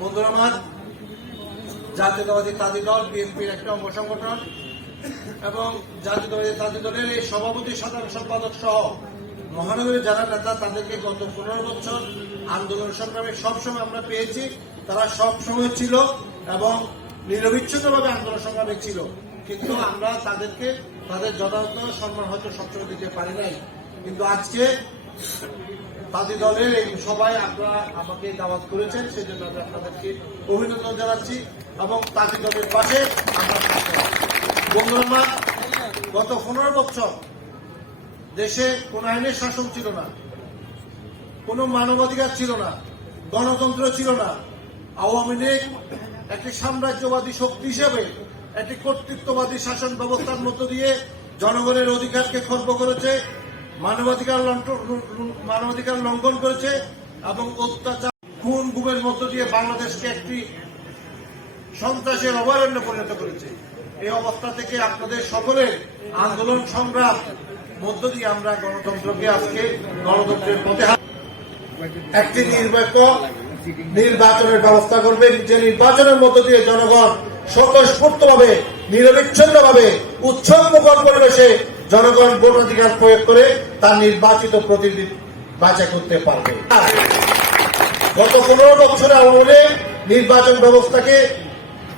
বন্ধুরা আমার জাতীয়তাবাদী তাঁতি দল, বিএনপির একটা অঙ্গ সংগঠন এবং জাতীয়তাবাদী তাঁতি দলের এই সভাপতি, সাধারণ সম্পাদক সহ মহানগরীর যারা নেতা, তাদেরকে গত পনেরো বছর আন্দোলন সংগ্রামে সবসময় আমরা পেয়েছি। তারা সবসময় ছিল এবং নিরবিচ্ছিন্নভাবে আন্দোলন সংগ্রামে ছিল। কিন্তু আমরা তাদেরকে, তাদের যথাযথ সম্মান হয়তো সবসময় দিতে পারি নাই। কিন্তু আজকে তাঁতি দলের এই সবাই আপনারা আমাকে দাওয়াত করেছেন সেই জন্য আমি আপনাদেরকে অভিনন্দন জানাচ্ছি এবং তাঁতি দলের পাশে আমরা বন্ধুরা গত পনেরো বছর দেশে কোন আইনের শাসন ছিল না, কোনো মানবাধিকার ছিল না, গণতন্ত্র ছিল না। আওয়ামী লীগ একটি সাম্রাজ্যবাদী শক্তি হিসেবে একটি কর্তৃত্ববাদী শাসন ব্যবস্থার মধ্য দিয়ে জনগণের অধিকারকে খর্ব করেছে। মানবাধিকার মানবাধিকার লঙ্ঘন করেছে এবং অত্যাচার খুন গুমের মধ্য দিয়ে বাংলাদেশকে একটি সন্ত্রাসের অভয়ারণ্যে পরিণত করেছে। এই অবস্থা থেকে আপনাদের সকলের আন্দোলন সংগ্রাম মধ্য দিয়ে আমরা গণতন্ত্রকে আজকে গণতন্ত্রের পথে একটি নির্বাচন নির্বাচনের ব্যবস্থা করবেন যে নির্বাচনের মধ্য দিয়ে জনগণ স্বতঃস্ফূর্তভাবে, নিরবিচ্ছিন্নভাবে উৎসবমুখর পরিবেশে জনগণ ভোটাধিকার প্রয়োগ করে তার নির্বাচিত প্রতিনিধি বাছাই করতে পারবে। গত পনেরো বছরে আওয়ামী লীগ নির্বাচন ব্যবস্থাকে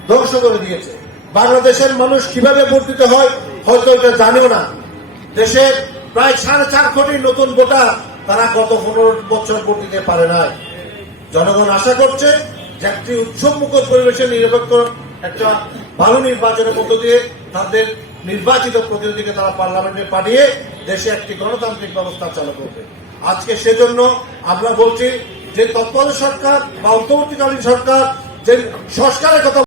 ধ্বংস করে দিয়েছে। বাংলাদেশের মানুষ কীভাবে ভোট হয়, হয়তো এটা জানেও না। দেশের প্রায় সাড়ে চার কোটি নতুন ভোটার তারা গত পনেরো বছর ভোট দিতে পারে নাই। জনগণ আশা করছে যে একটি উৎসবমুখর পরিবেশে নিরপেক্ষ একটা ভালো নির্বাচনের মধ্য দিয়ে তাদের নির্বাচিত প্রতিনিধিকে তারা পার্লামেন্টে পাঠিয়ে দেশে একটি গণতান্ত্রিক ব্যবস্থা চালু করবে। আজকে সেজন্য আমরা বলছি যে তৎকালীন সরকার বা অন্তর্বর্তীকালীন সরকার যে সংস্কারের কথা